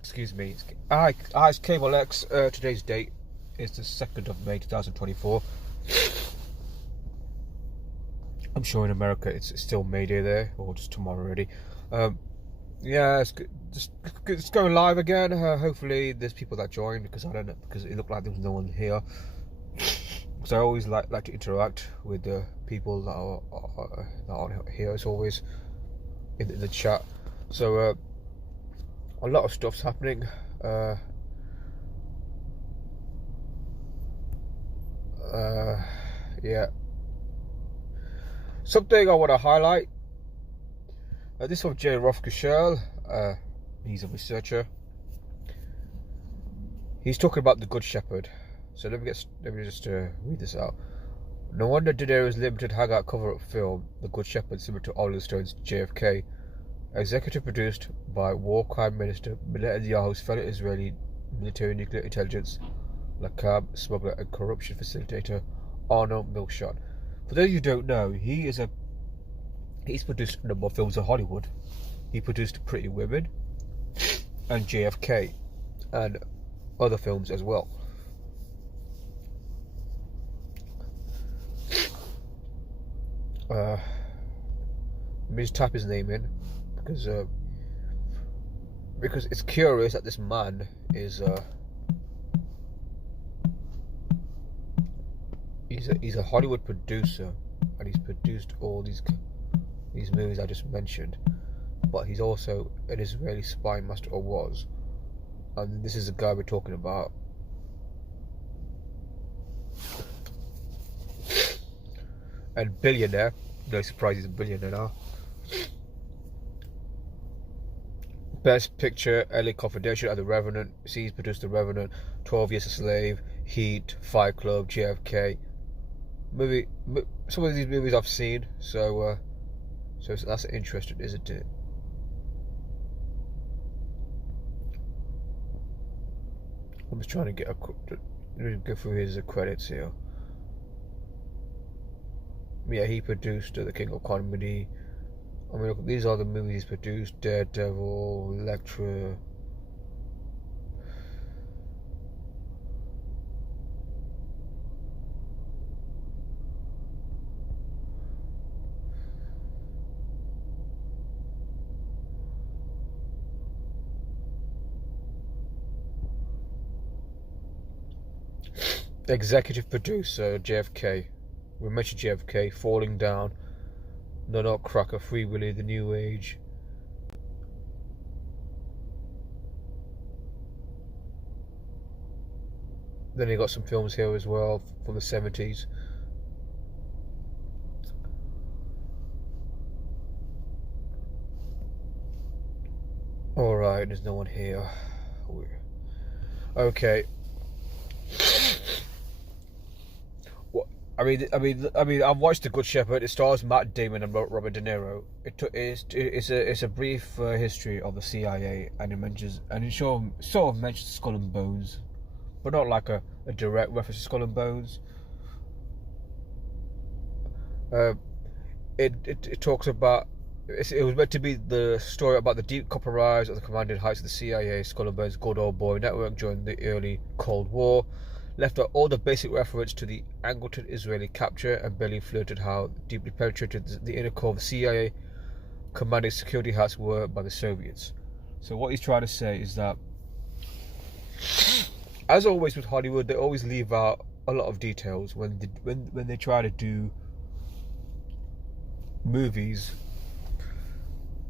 Excuse me. Hi, it's Cable X. Today's date is the 2nd of May 2024. I'm sure in America it's still May Day there, or just tomorrow already. Yeah, it's going live again. Hopefully there's people that join, because I don't know, because it looked like there was no one here. Because I always like to interact with the people that are here. It's always in the chat. So a lot of stuff's happening. Yeah. Something I want to highlight. This from J. Rothschild. He's a researcher. He's talking about the Good Shepherd. So let me just read this out. No wonder De Niro's limited hangout cover-up film, The Good Shepherd, similar to Oliver Stone's JFK, executive produced by War Crime Minister Netanyahu's fellow Israeli military nuclear intelligence, Lakab smuggler and corruption facilitator Arnold Milchan. For those who don't know, he's produced a number of films in Hollywood. He produced Pretty Women and JFK and other films as well. Let me just type his name in, because it's curious that this man is he's a Hollywood producer, and he's produced all these movies I just mentioned, but he's also an Israeli spy master, or was, and this is the guy we're talking about. And billionaire, no surprise he's a billionaire now. Best Picture, LA Confidential, and The Revenant. He's produced The Revenant, 12 Years a Slave, Heat, Fight Club, JFK. Some of these movies I've seen, so that's interesting, isn't it? I'm just trying to go through his credits here. Yeah, he produced The King of Comedy. I mean, look, these are the movies he's produced: Daredevil, Elektra. Executive producer, JFK. We mentioned JFK, Falling Down, The Nutcracker, Free Willy, The New Age. Then he got some films here as well from the 70s. Alright, there's no one here. Okay. I mean, I've watched The Good Shepherd. It stars Matt Damon and Robert De Niro. It's a brief history of the CIA, and it sort of mentions Skull and Bones, but not like a direct reference to Skull and Bones. It talks about, it was meant to be the story about the deep copper rise of the commanding heights of the CIA, Skull and Bones' good old boy network during the early Cold War. Left out all the basic reference to the Angleton Israeli capture, and barely flirted how deeply penetrated the inner core of the CIA commanding security heights were by the Soviets. So what he's trying to say is that, as always with Hollywood, they always leave out a lot of details when they try to do movies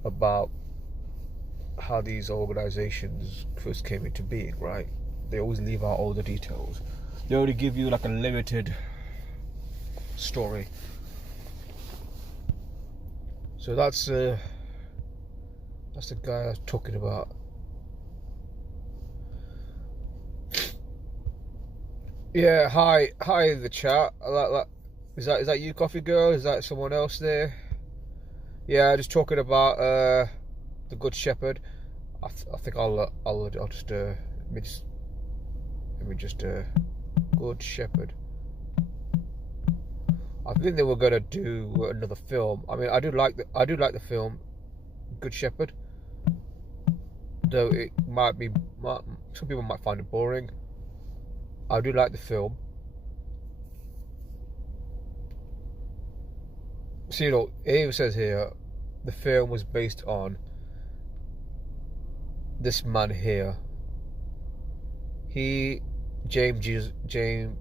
about how these organizations first came into being, right? They always leave out all the details. They only give you like a limited story. So that's the guy I was talking about. Yeah, hi in the chat. Is that you, Coffee Girl? Is that someone else there? Yeah, just talking about The Good Shepherd. I think I'll just let me just Good Shepherd. I think they were gonna do another film. I mean, I do like the film Good Shepherd. though it some people might find it boring. I do like the film. So it even says here, the film was based on this man here. James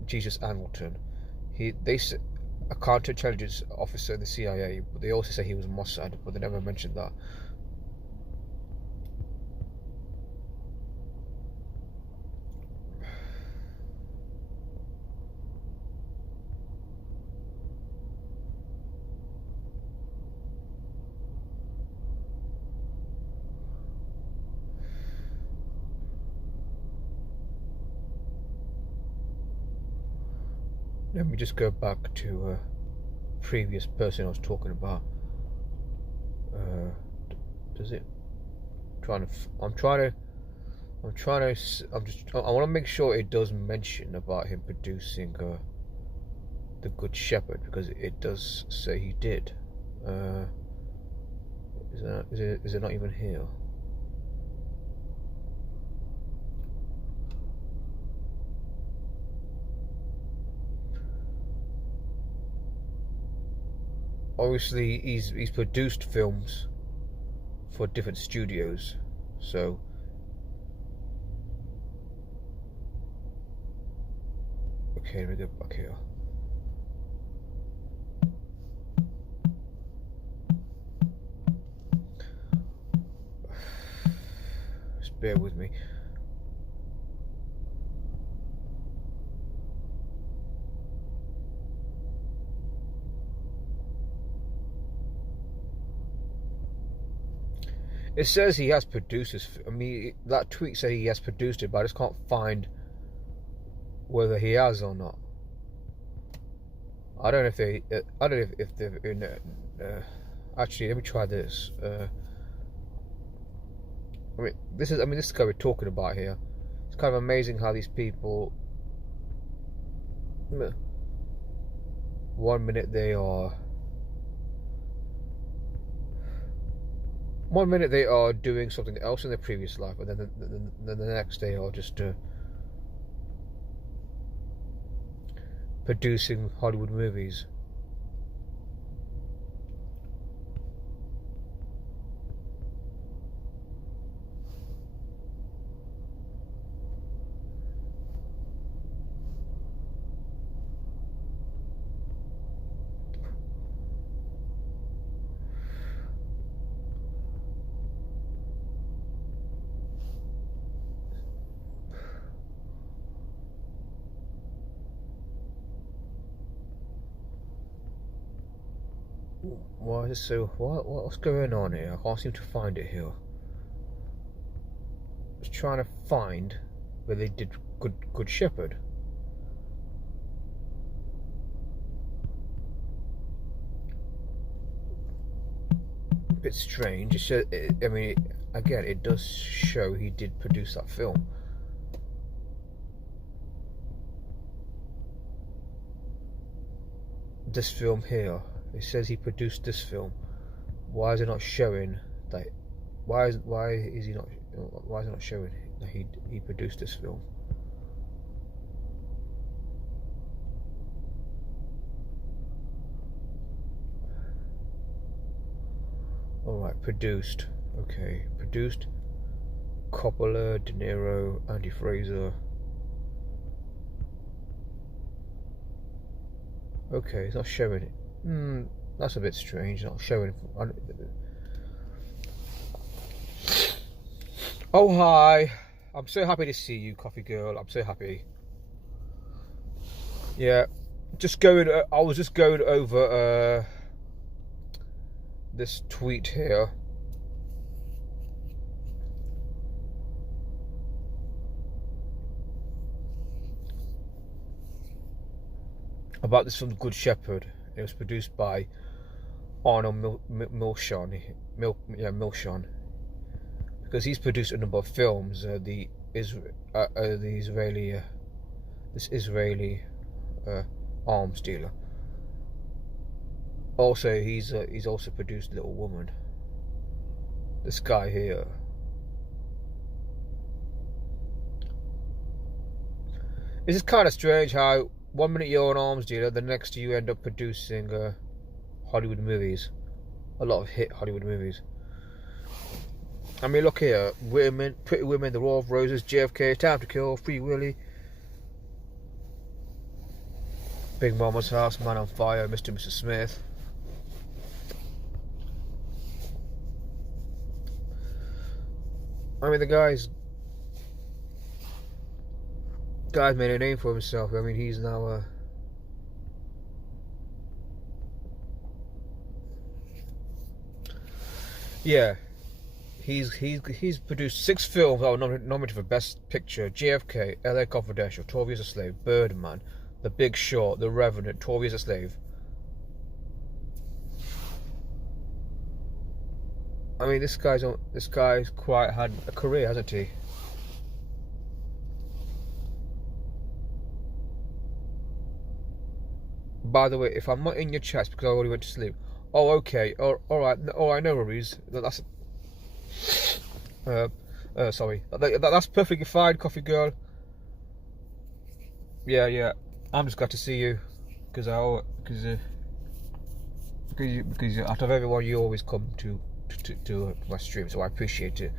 Jesus Angleton. A counterintelligence officer in the CIA, but they also say he was Mossad, but they never mentioned that. Let me just go back to a previous person I was talking about. Does it? I want to make sure it does mention about him producing the Good Shepherd, because it does say he did. Is it not even here? Obviously, he's produced films for different studios, so okay, let me go back here. Just bear with me. It says he has produced this. I mean, that tweet said he has produced it, but I just can't find whether he has or not. I don't know if they. I don't know if they're in. Actually, let me try this. This is what we're talking about here. It's kind of amazing how these people. One minute they are doing something else in their previous life, and then the next day are just producing Hollywood movies. Why is it so? What's going on here? I can't seem to find it here. I was trying to find where they did Good Shepherd. A bit strange. It should, I mean, again, it does show he did produce that film. This film here. It says he produced this film. Why is it not showing that? Why is it not showing that he produced this film? All right, produced. Okay, produced. Coppola, De Niro, Andy Fraser. Okay, it's not showing it. That's a bit strange, not showing. Oh, hi. I'm so happy to see you, Coffee Girl. I'm so happy. Yeah, I was just going over this tweet here. About this film, Good Shepherd. It was produced by Arnold Milchan, because he's produced a number of films. This Israeli arms dealer. Also, he's also produced Little Woman. This guy here. This is kind of strange how 1 minute you're an arms dealer, the next you end up producing Hollywood movies. A lot of hit Hollywood movies. I mean, look here. Women, Pretty Women, The War of Roses, JFK, Time to Kill, Free Willy, Big Mama's House, Man on Fire, Mr. and Mrs. Smith. I mean, the guy's made a name for himself. I mean, he's now yeah, he's produced 6 films that were nominated for Best Picture: JFK, LA Confidential, 12 Years a Slave, Birdman, The Big Short, The Revenant, 12 Years a Slave. I mean, this guy's quite had a career, hasn't he? By the way, if I'm not in your chat because I already went to sleep. Oh, okay. All right. No worries. That's sorry. That's perfectly fine, Coffee Girl. Yeah. I'm just glad to see you because out of everyone you always come to my stream, so I appreciate it.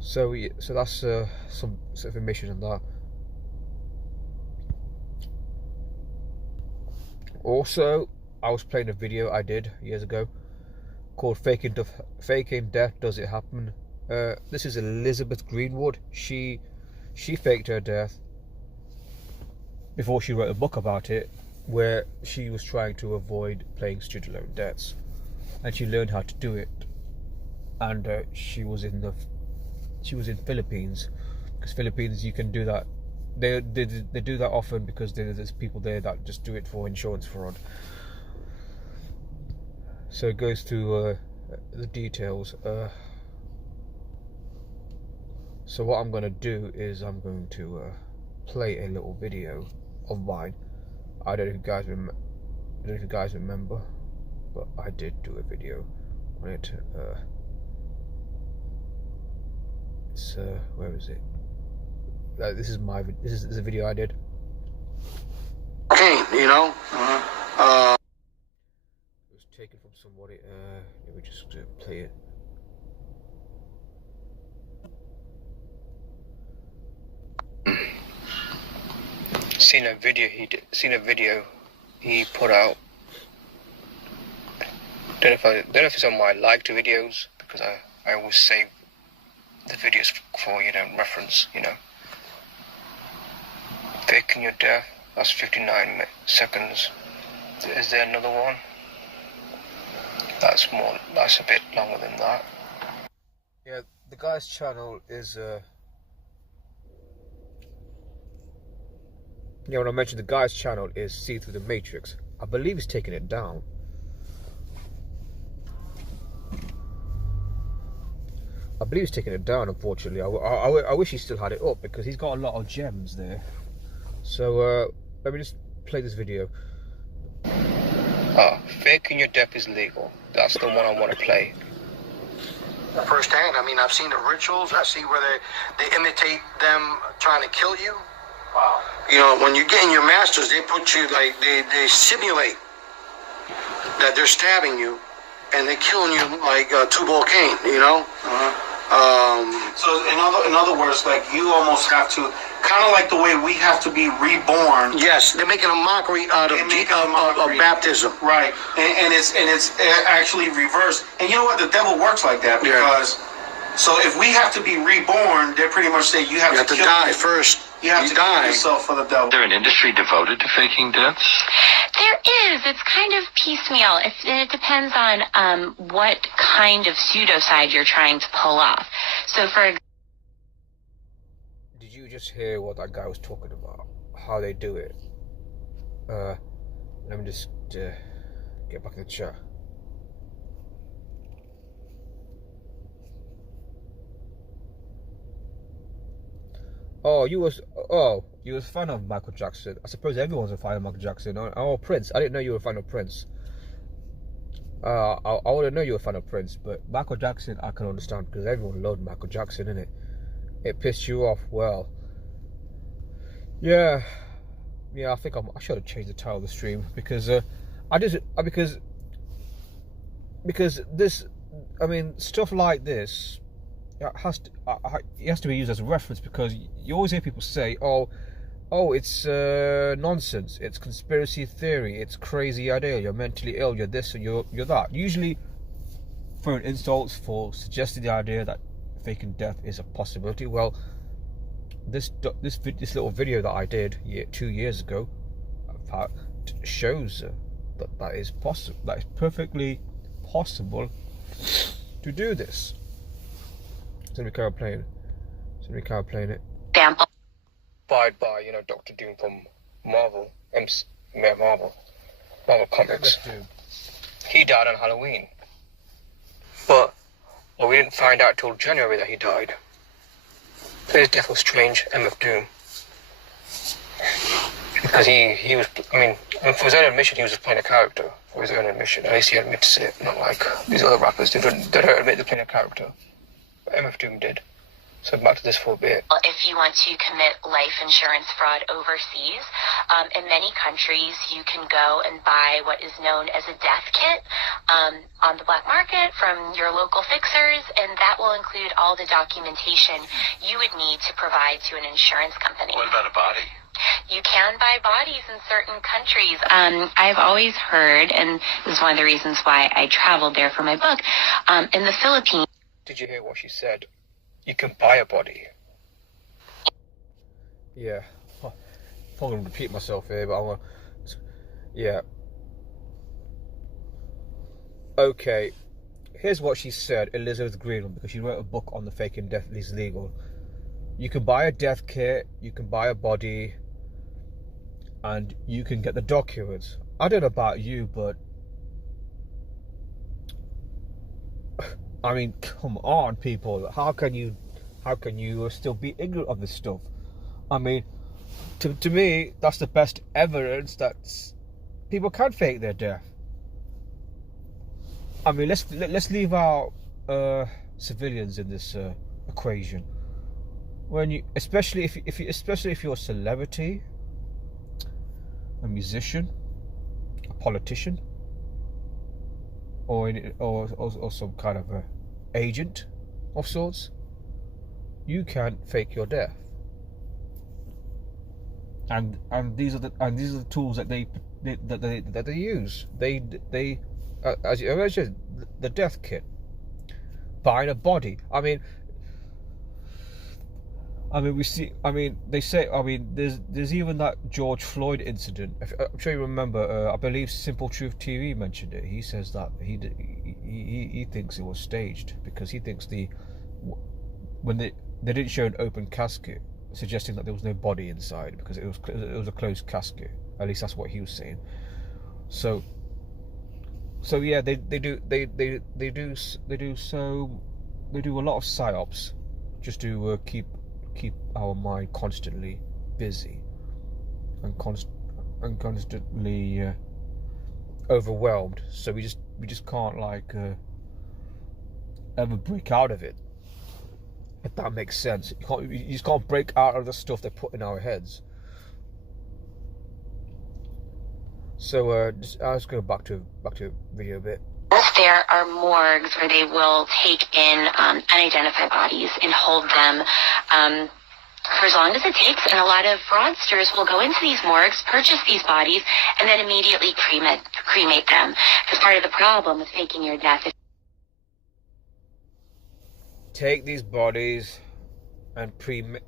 So that's some information on that. Also, I was playing a video I did years ago called Faking Death Does It Happen? This is Elizabeth Greenwood. She faked her death before she wrote a book about it, where she was trying to avoid paying student loan debts, and she learned how to do it. And she was in Philippines, because Philippines you can do that. They do that often because there's people there that just do it for insurance fraud. So it goes through the details. So what I'm going to do is I'm going to play a little video of mine. I don't know if you guys remember, but I did do a video on it. It's where is it? This is a video I did. Okay, you know. It was taken from somebody. Let me just play it. Seen a video he put out. Don't know if it's on my liked videos, because I always save the videos for reference. Faking your death. That's 59 seconds. Is there another one? That's a bit longer than that. Yeah, the guy's channel is when I mentioned the guy's channel is See Through the Matrix. I believe he's taking it down. Unfortunately. I wish he still had it up, because he's got a lot of gems there. So let me just play this video. Faking your death is legal. That's the one I want to play. Firsthand, I mean, I've seen the rituals. I see where they imitate them trying to kill you. Wow. You know, when you get in your masters, they put you like they simulate that they're stabbing you, and they're killing you like Tubal Cain. You know. So in other words, like, you almost have to, kind of like the way we have to be reborn. Yes, they're making a mockery out of baptism. Right, and it's actually reversed. And you know what? The devil works like that, because so if we have to be reborn, they pretty much say you have to die first. You have to kill yourself for the devil. Is there an industry devoted to faking deaths? There is. It's kind of piecemeal. It depends on what kind of pseudocide you're trying to pull off. So did you just hear what that guy was talking about? How they do it? Let me just get back in the chat. You was a fan of Michael Jackson. I suppose everyone's a fan of Michael Jackson. Oh, Prince. I didn't know you were a fan of Prince. I wouldn't know you were a fan of Prince, but Michael Jackson I can understand, because everyone loved Michael Jackson, innit? It pissed you off. Well, Yeah, I think I should have changed the title of the stream because because this, I mean, stuff like this it has to be used as a reference, because you always hear people say, oh, it's nonsense, it's conspiracy theory, it's crazy idea, you're mentally ill, you're this, or you're that. Usually throwing insults for suggesting the idea that faking death is a possibility. Well, this little video that I did 2 years ago shows that is possible. That is perfectly possible to do this. Somebody can't play it. Example. Inspired by Doctor Doom from Marvel Comics. He died on Halloween, but we didn't find out till January that he died. His death was strange, MF Doom. Because he was, I mean, for his own admission, he was just playing a character. For his own admission, at least he admits it, not like these other rappers. They don't admit they're playing a character. But MF Doom did. So back to this for a bit. If you want to commit life insurance fraud overseas, in many countries you can go and buy what is known as a death kit on the black market from your local fixers, and that will include all the documentation you would need to provide to an insurance company. What about a body? You can buy bodies in certain countries. I've always heard, and this is one of the reasons why I traveled there for my book, in the Philippines. Did you hear what she said? You can buy a body. Yeah. I'm probably going to repeat myself here, but yeah. Okay. Here's what she said, Elizabeth Greenland, because she wrote a book on the faking death is legal. You can buy a death kit, you can buy a body, and you can get the documents. I don't know about you, but I mean, come on, people. How can you still be ignorant of this stuff? I mean, to me, that's the best evidence that people can fake their death. I mean, let's leave out civilians in this equation. When you, especially if you're a celebrity, a musician, a politician, or some kind of a agent of sorts, you can fake your death. And these are the tools that they use. They as you mentioned, the death kit, buying a body. I mean, we see. I mean, they say. I mean, there's even that George Floyd incident. I'm sure you remember. I believe Simple Truth TV mentioned it. He says that he thinks it was staged, because he thinks when they didn't show an open casket, suggesting that there was no body inside, because it was a closed casket. At least that's what he was saying. So yeah, they do a lot of psyops just to keep our mind constantly busy and constantly overwhelmed, so we just can't ever break out of it, if that makes sense. You just can't break out of the stuff they put in our heads. So I was going back to video a bit. There are morgues where they will take in unidentified bodies and hold them for as long as it takes, and a lot of fraudsters will go into these morgues, purchase these bodies, and then immediately cremate them. Because part of the problem with faking your death is take these bodies and pre-make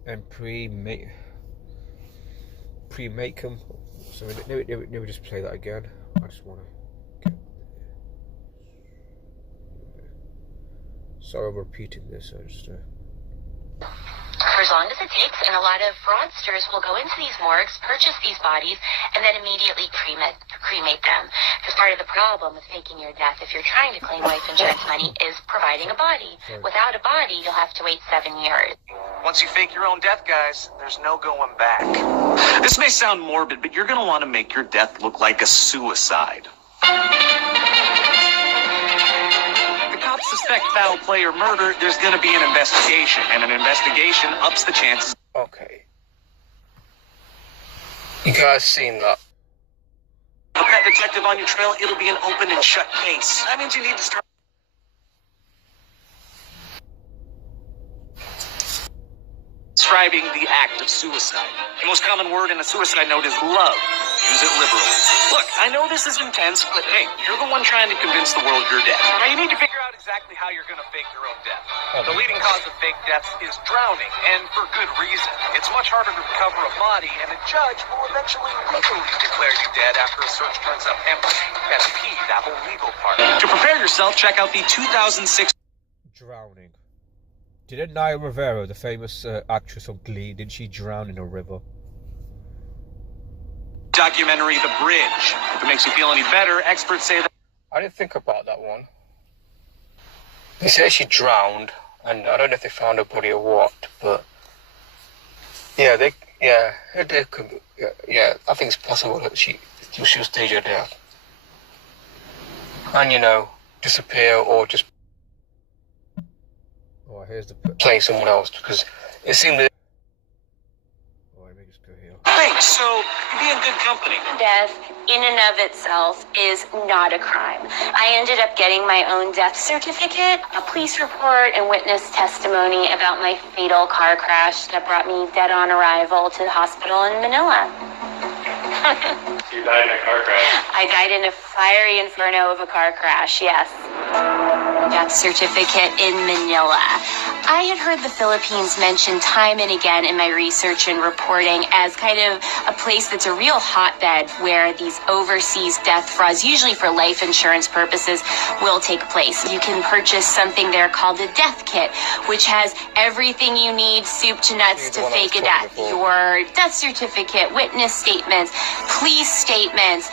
them. So let me just play that again. I just want to. Sorry, I'm repeating this. I just. For as long as it takes, and a lot of fraudsters will go into these morgues, purchase these bodies, and then immediately cremate them. Because part of the problem with faking your death, if you're trying to claim life insurance money, is providing a body. Without a body, you'll have to wait 7 years. Once you fake your own death, guys, there's no going back. This may sound morbid, but you're going to want to make your death look like a suicide. Cops suspect foul play or murder, there's going to be an investigation, and an investigation ups the chances. Okay. You guys seen that? A pet detective on your trail, it'll be an open and shut case. That means you need to start describing the act of suicide. The most common word in a suicide note is love. Use it liberally. Look, I know this is intense, but hey, you're the one trying to convince the world you're dead. Now you need to figure out exactly how you're going to fake your own death. The leading cause of fake deaths is drowning, and for good reason. It's much harder to recover a body, and a judge will eventually legally declare you dead after a search turns up empty. That's key, that whole legal part. To prepare yourself, check out the 2006 Drowning. Didn't Naya Rivera, the famous actress of Glee, didn't she drown in a river? documentary The Bridge. If it makes you feel any better, experts say that I didn't think about that one. They say she drowned, and I don't know if they found her body or what, but yeah, they could, yeah, I think it's possible that she was stage her death, and disappear or just Here's the play someone else, because it seemed that. Let me just go here. thanks, so you'd be in good company. Death, in and of itself, is not a crime. I ended up getting my own death certificate, a police report, and witness testimony about my fatal car crash that brought me dead on arrival to the hospital in Manila. You died in a car crash? I died in a fiery inferno of a car crash, yes. Death certificate in Manila. I had heard the Philippines mentioned time and again in my research and reporting as kind of a place that's a real hotbed where these overseas death frauds, usually for life insurance purposes, will take place. You can purchase something there called a death kit, which has everything you need, soup to nuts, to fake a death. Your death certificate, witness statements, police statements.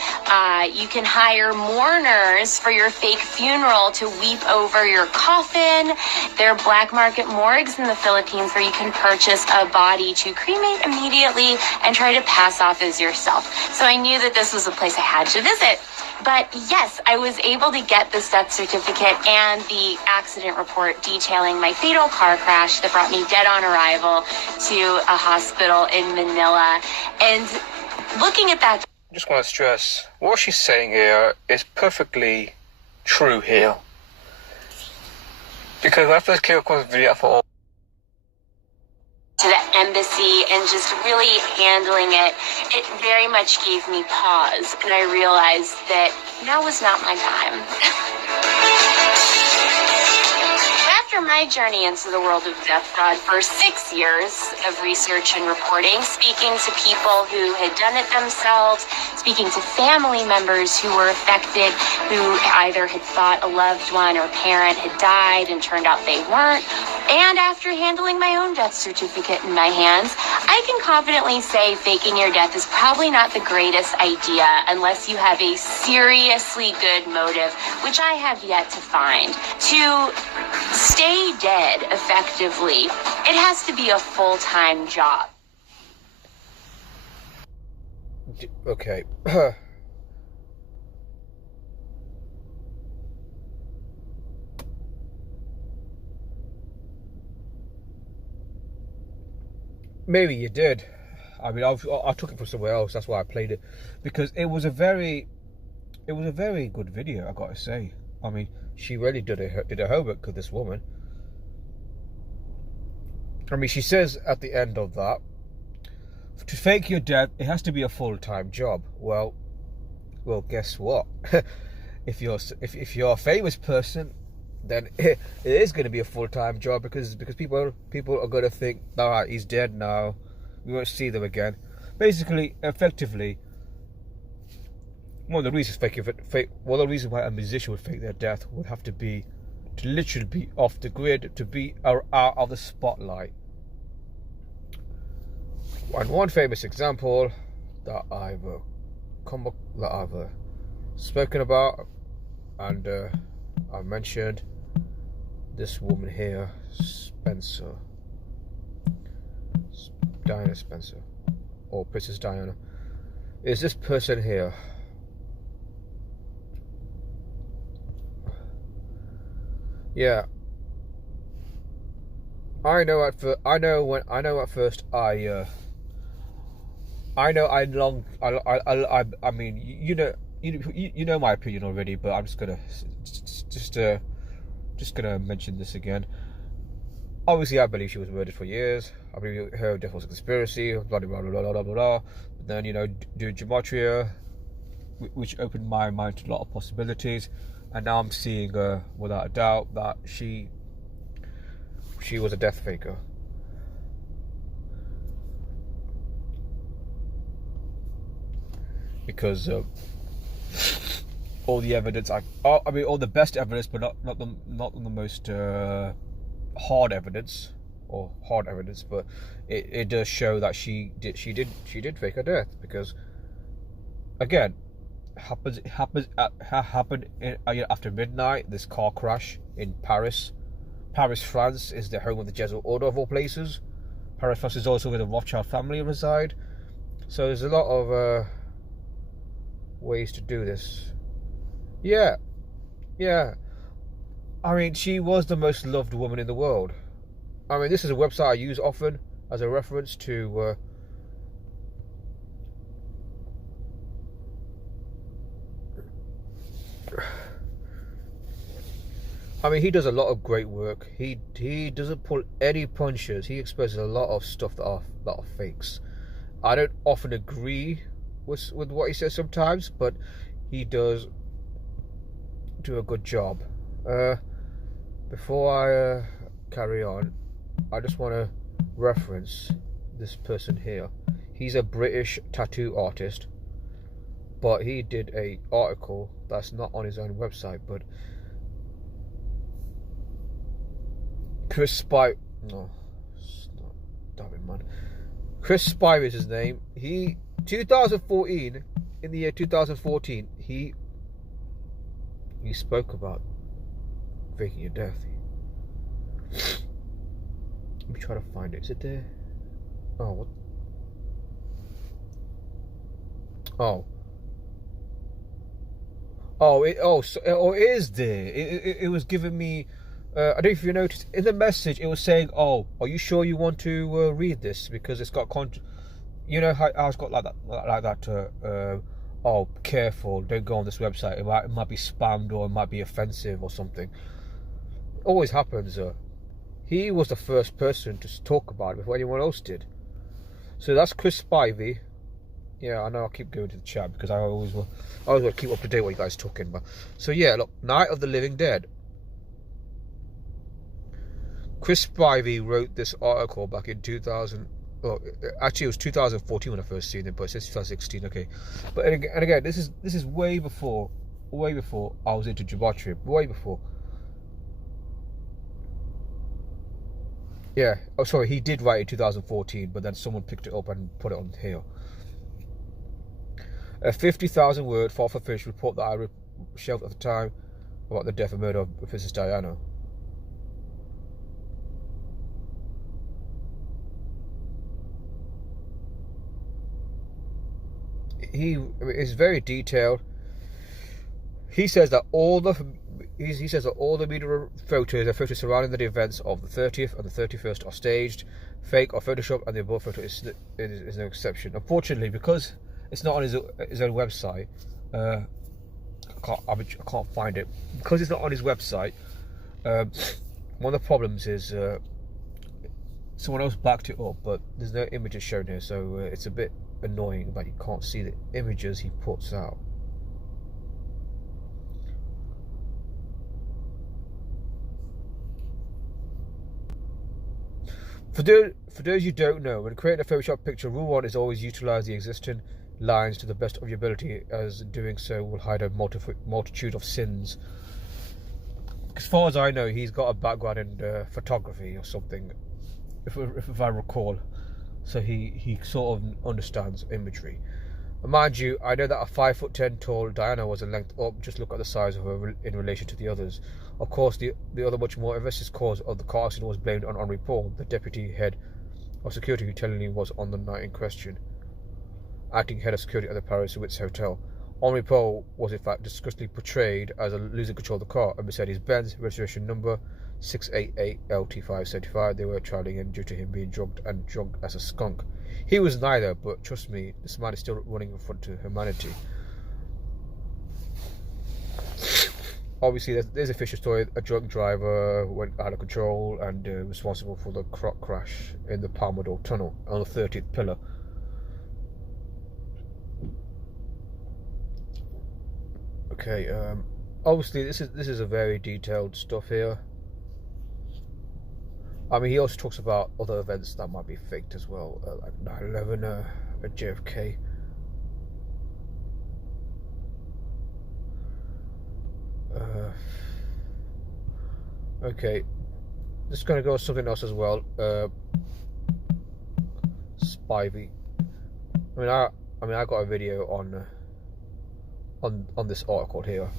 You can hire mourners for your fake funeral to weep over your coffin. There are black market morgues in the Philippines where you can purchase a body to cremate immediately and try to pass off as yourself. So I knew that this was a place I had to visit. But yes, I was able to get this death certificate and the accident report detailing my fatal car crash that brought me dead on arrival to a hospital in Manila. And looking at that, I just want to stress, what she's saying here is perfectly true here. Because when I first came across the video, I thought, to the embassy and just really handling it, it very much gave me pause. And I realized that now was not my time. After my journey into the world of death fraud for 6 years of research and reporting, speaking to people who had done it themselves, speaking to family members who were affected, who either had thought a loved one or parent had died and turned out they weren't, and after handling my own death certificate in my hands, I can confidently say faking your death is probably not the greatest idea unless you have a seriously good motive, which I have yet to find. To stay dead effectively, it has to be a full-time job. Okay. Maybe you did. I mean, I took it from somewhere else. That's why I played it, because it was a very good video, I gotta say. I mean, she really did her homework with this woman. I mean, she says at the end of that, to fake your death, it has to be a full-time job. Well, guess what? if you're a famous person, then it is going to be a full-time job, because people are going to think, all right, he's dead now, we won't see them again. Basically, effectively, one of the reasons why a musician would fake their death would have to be to literally be off the grid, to be out of the spotlight. And one famous example that I've spoken about, and I've mentioned, this woman here, Diana Spencer, or Princess Diana, is this person here. Yeah, I know at first I know I mean, you know my opinion already, but I'm just gonna mention this again. Obviously, I believe she was murdered for years. I believe her death was a conspiracy, blah blah blah blah blah blah blah. But then, doing gematria, which opened my mind to a lot of possibilities, and now I'm seeing, without a doubt, that she was a death faker. Because all the evidence, all the best evidence, but not the most hard evidence, but it does show that she did fake her death. Because again, happened after midnight. This car crash in Paris, France is the home of the Jesuit order of all places. Paris, France is also where the Rothschild family reside. So there's a lot of ways to do this. Yeah. I mean, she was the most loved woman in the world. I mean, this is a website I use often as a reference to I mean, he does a lot of great work. He doesn't pull any punches. He exposes a lot of stuff that are fakes. I don't often agree with what he says sometimes, but he does do a good job. Before I carry on, I just want to reference this person here. He's a British tattoo artist, but he did a article that's not on his own website, but Chris Spivey is his name. He 2014, in the year 2014, he spoke about faking your death. Let me try to find it. Is it there? Oh, what? It is there. It was giving me. I don't know if you noticed in the message. It was saying, "Oh, are you sure you want to read this? Because it's got you know how it's got like that. Oh, careful! Don't go on this website. It might be spammed, or it might be offensive or something. Always happens. He was the first person to talk about it before anyone else did. So that's Chris Spivey. Yeah, I know. I keep going to the chat because I always want to keep up to date what you guys are talking about. So yeah, look, Night of the Living Dead. Chris Spivey wrote this article back in 2000. Well, actually, it was 2014 when I first seen it, but it says 2016. Okay, but and again, this is way before I was into gematria. Way before. Yeah. Oh, sorry. He did write in 2014, but then someone picked it up and put it on here. A 50,000 word far from finished report that I shelved at the time about the death and murder of Princess Diana. He is very detailed. He says that all the media photos are photos surrounding the events of the 30th and the 31st are staged, fake or Photoshop, and the above photo is no exception. Unfortunately, because it's not on his own website, I can't find it. Because it's not on his website, one of the problems is someone else backed it up, but there's no images shown here, so it's a bit annoying that you can't see the images he puts out. For those you don't know, when creating a Photoshop picture, rule 1 is always utilize the existing lines to the best of your ability, as doing so will hide a multitude of sins. As far as I know, he's got a background in photography or something, if I recall. So he sort of understands imagery. And mind you, I know that a 5'10" tall Diana was a length up. Just look at the size of her in relation to the others. Of course, the other much more invasive cause of the car accident was blamed on Henri Paul, the deputy head of security, who tellingly was on the night in question, acting head of security at the Paris Ritz Hotel. Henri Paul was in fact disgustingly portrayed as losing control of the car, a Mercedes-Benz registration number 688 LT575. They were trialing him due to him being drugged and drunk as a skunk. He was neither, but trust me, this man is still running in front to humanity. Obviously, there's a official story. A drunk driver went out of control and responsible for the crash in the Palmador Tunnel on the 30th pillar. Okay, obviously this is a very detailed stuff here. I mean, he also talks about other events that might be faked as well, like 9/11, at JFK. Okay, just gonna go with something else as well. Spivey. I got a video on this article here.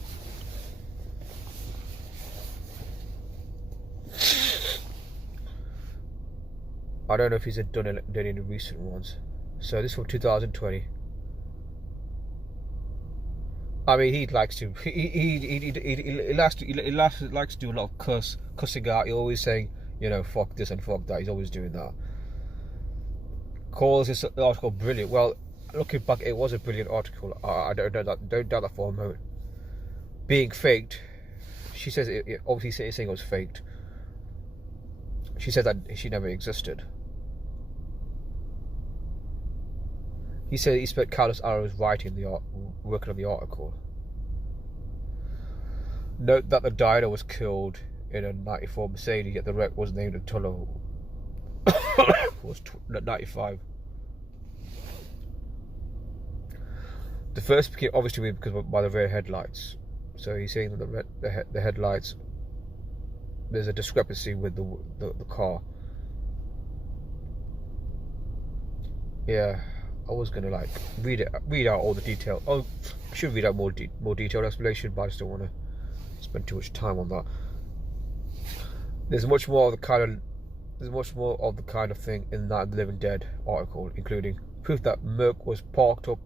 I don't know if he's done any recent ones. So this is from 2020. I mean, he likes to do a lot of cussing out. He's always saying, you know, fuck this and fuck that. He's always doing that. Calls this article brilliant. Well, looking back, it was a brilliant article. I don't doubt that for a moment. Being faked, she says it obviously saying it was faked. She said that she never existed. He said he spent countless hours working on the article. Note that the diner was killed in a 94 Mercedes, yet the wreck was named until was 95. The first became obviously because by the rear headlights. So he's saying that the headlights, there's a discrepancy with the car. Yeah, I was gonna like read out all the detail. Oh, I should read out more detailed explanation, but I just don't want to spend too much time on that. There's much more of the kind of thing in that Living Dead article, including proof that Merc was parked up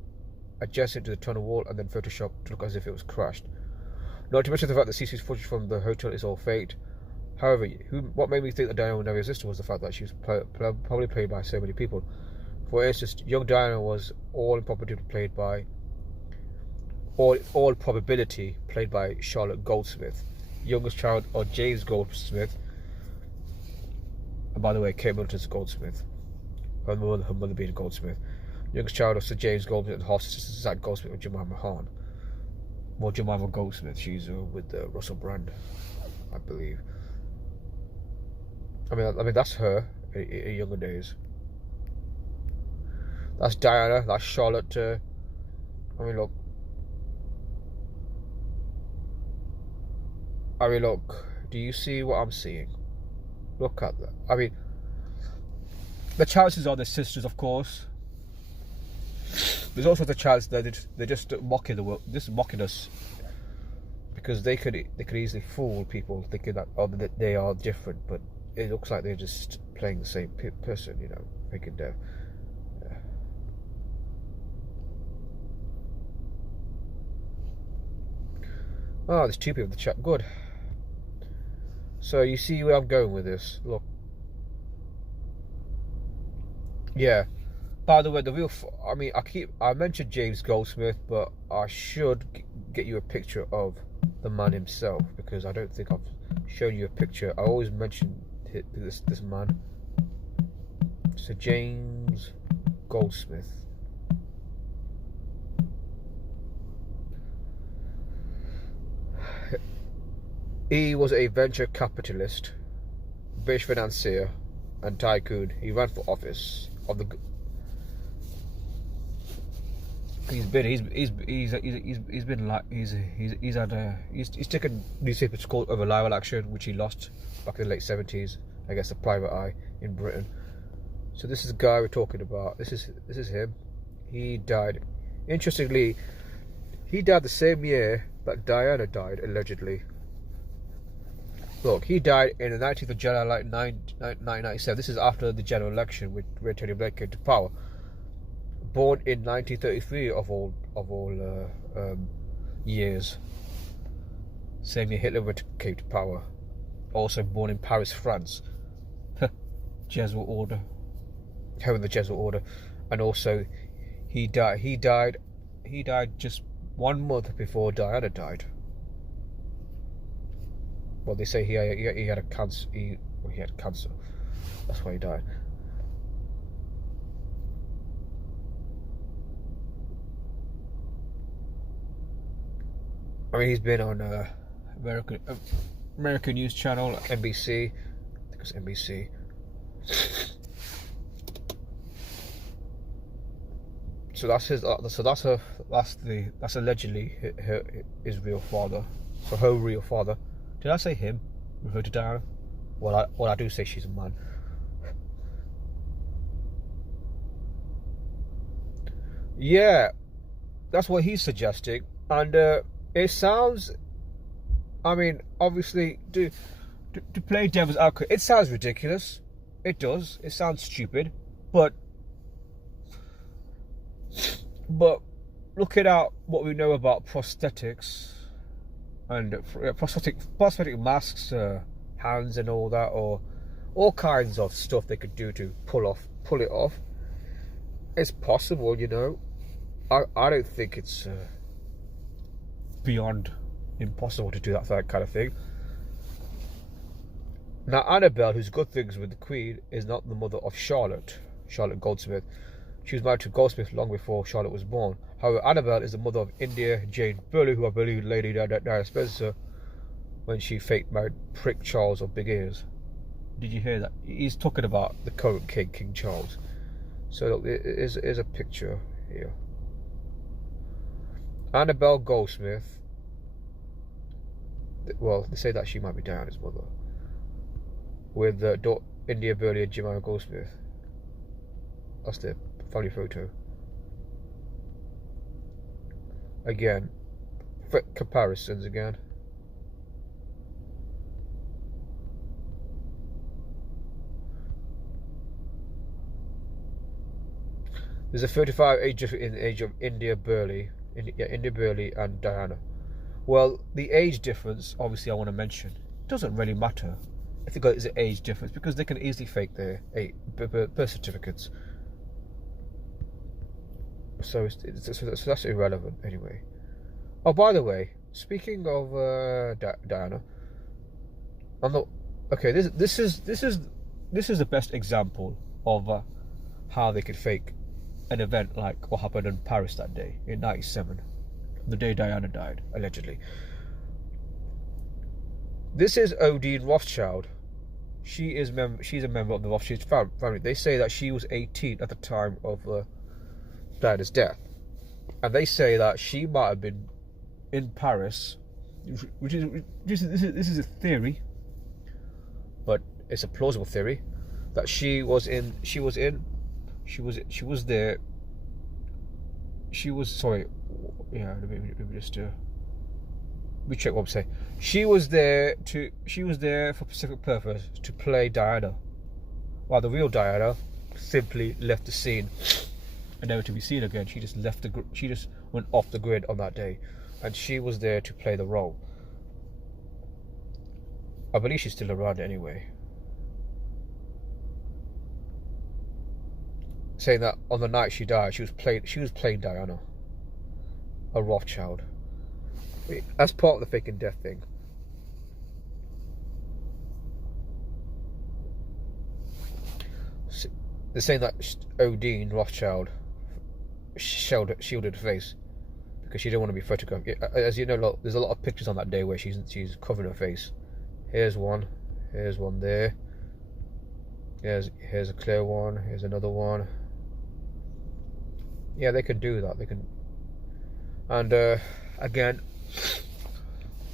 adjacent to the tunnel wall and then photoshopped to look as if it was crashed. Not to mention the fact that CC's footage from the hotel is all faked. However, what made me think that Diana never existed was the fact that she was probably played by so many people. For instance, young Diana was all probability played by Charlotte Goldsmith. Youngest child of James Goldsmith. And by the way, Kate Middleton's Goldsmith. Her mother being Goldsmith. Youngest child of Sir James Goldsmith and half sister Zach Goldsmith with Jemima Hahn. Well, Jemima Goldsmith, she's with Russell Brand, I believe. I mean that's her in younger days. That's Diana. That's Charlotte. I mean, look. Do you see what I'm seeing? Look at that. I mean, the chances are they're sisters, of course. There's also the chance that they're just mocking the world, just mocking us, because they could easily fool people thinking that that they are different, but it looks like they're just playing the same person, you know, faking death. Yeah. Oh, there's two people in the chat. Good. So you see where I'm going with this. Look. Yeah. By the way, I mentioned James Goldsmith, but I should get you a picture of the man himself, because I don't think I've shown you a picture. I always mention this man. So James Goldsmith. He was a venture capitalist, British financier, and tycoon. He ran for office of the. He's taken newspapers to court over libel action, which he lost back in the late 70s against the Private Eye in Britain. So this is the guy we're talking about. This is him. He died. Interestingly, he died the same year that Diana died, allegedly. Look, he died in the 19th of July 1997. This is after the general election where Tony Blair came to power. Born in 1933 of all years. Same year Hitler came to power. also born in Paris, France. Jesuit order, head of the Jesuit order, and also he died just 1 month before Diana died. Well, they say he had a cancer. He had cancer. That's why he died. I mean, he's been on American news channel, NBC. I think it's NBC. So that's his. That's allegedly his real father. So her real father. Did I say him? Refer to Diana? Well, I do say she's a man. Yeah, that's what he's suggesting, and it sounds. I mean, obviously, to play devil's advocate, it sounds ridiculous. It does. It sounds stupid, but looking at what we know about prosthetics and prosthetic masks, hands and all that, or all kinds of stuff they could do to pull it off. It's possible, you know. I don't think it's beyond impossible to do that kind of thing. Now, Annabelle, who's good things with the Queen, is not the mother of Charlotte Goldsmith. She was married to Goldsmith long before Charlotte was born. However, Annabelle is the mother of India Jane Burley, who I believe Lady Diana Spencer when she fake married Prick Charles of Big Ears. Did you hear that? He's talking about the current king, King Charles. So look, here's a picture here. Annabelle Goldsmith. Well, they say that she might be Diana's mother, with India Burley and Jemima Goldsmith. That's the family photo. Again, comparisons again. There's a 35 age in the age of India Burley and Diana. Well, the age difference, obviously, I want to mention, doesn't really matter if they got an age difference, because they can easily fake their birth certificates. So that's irrelevant anyway. Oh, by the way, speaking of Diana, I'm not okay. This is the best example of how they could fake an event like what happened in Paris that day in '97, the day Diana died, allegedly. This is Odine Rothschild. She's a member of the Rothschild family. They say that she was 18 at the time of Diana's death, and they say that she might have been in Paris, which is a theory, but it's a plausible theory, that she was there. Let me check what I'm saying. She was there for a specific purpose, to play Diana, while the real Diana simply left the scene and never to be seen again. She just went off the grid on that day, and she was there to play the role. I believe she's still around anyway. Saying that on the night she died, she was playing Diana, a Rothschild. That's part of the faking death thing. They're saying that Odine Rothschild shielded her face because she didn't want to be photographed. As you know, there's a lot of pictures on that day where she's covering her face. Here's one there. Here's a clear one. Here's another one. Yeah, they can do that. They can. And again,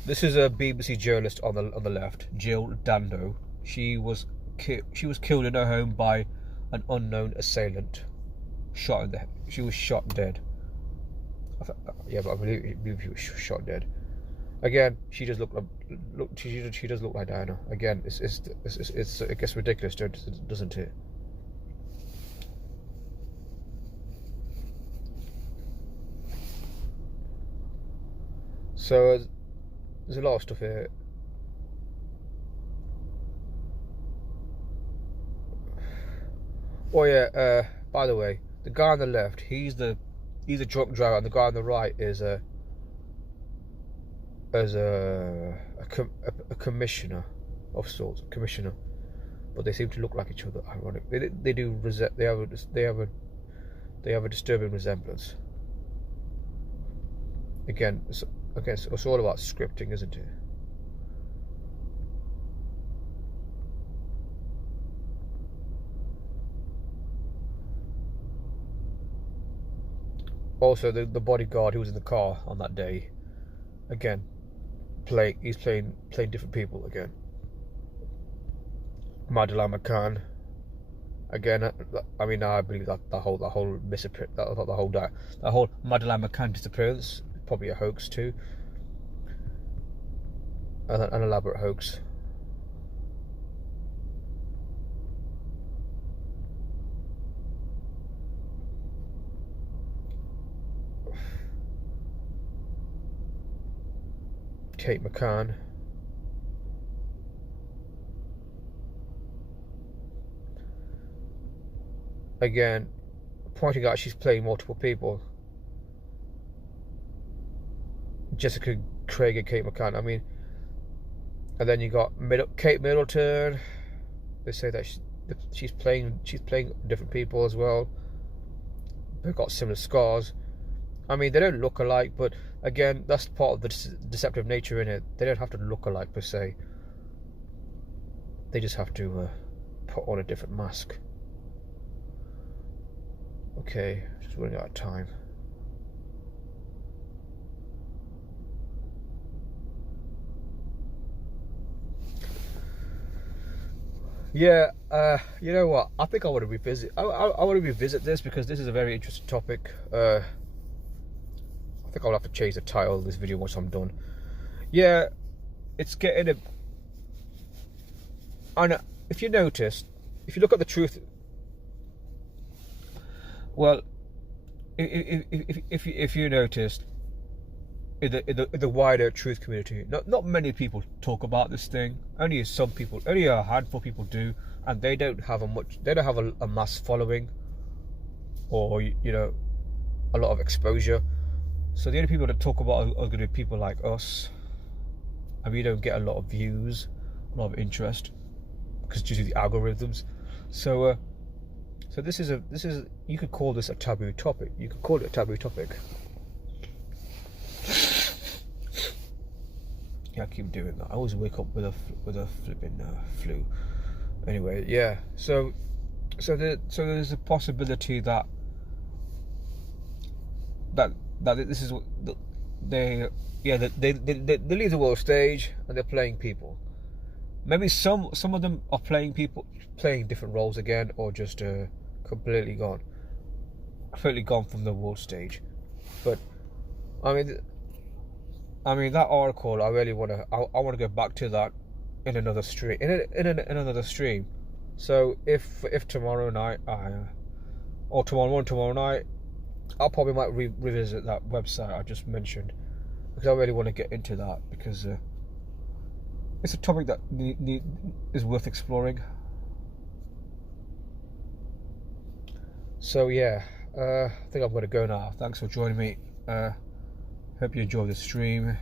this is a BBC journalist on the left, Jill Dando. She was killed in her home by an unknown assailant. Shot in the head. She was shot dead. But I believe she was shot dead. Again, she does look like Diana. Again, it gets ridiculous, doesn't it? So there's a lot of stuff here. Oh yeah. By the way, the guy on the left, he's a drunk driver, and the guy on the right is a commissioner of sorts, commissioner. But they seem to look like each other. Ironic. They do. They have a disturbing resemblance. Again, it's all about scripting, isn't it? Also, the bodyguard who was in the car on that day, again, he's playing different people again. Madeleine McCann, again. I mean, I believe that the whole Madeleine McCann disappearance is probably a hoax too, an elaborate hoax. Kate McCann. Again, pointing out she's playing multiple people. Jessica Craig and Kate McCann. I mean, and then you got Kate Middleton. They say that she's playing different people as well. They've got similar scars. I mean, they don't look alike, but again, that's part of the deceptive nature in it. They don't have to look alike per se. They just have to put on a different mask. Okay, just running out of time. Yeah, you know what? I think I want to revisit. I want to revisit this because this is a very interesting topic. I think I'll have to change the title of this video once I'm done. Yeah, it's getting a. And if you notice, if you look at the truth, well, if you noticed, in the wider truth community, not many people talk about this thing. Only a handful of people do, and they don't have a mass following, or a lot of exposure. So the only people that talk about are going to be people like us, and we don't get a lot of views, a lot of interest, because due to the algorithms. So this is you could call this a taboo topic. You could call it a taboo topic. Yeah, I keep doing that. I always wake up with a flipping flu. Anyway, yeah. So there's a possibility that this is what they leave the world stage and they're playing people. Maybe some of them are playing different roles again, or just completely gone from the world stage. But I mean that article, I really want to go back to that in another stream. In another stream. So if tomorrow night or tomorrow night, I probably might revisit that website I just mentioned, because I really want to get into that, because it's a topic that is worth exploring. So yeah, I think I'm going to go now. Thanks for joining me. Hope you enjoyed the stream.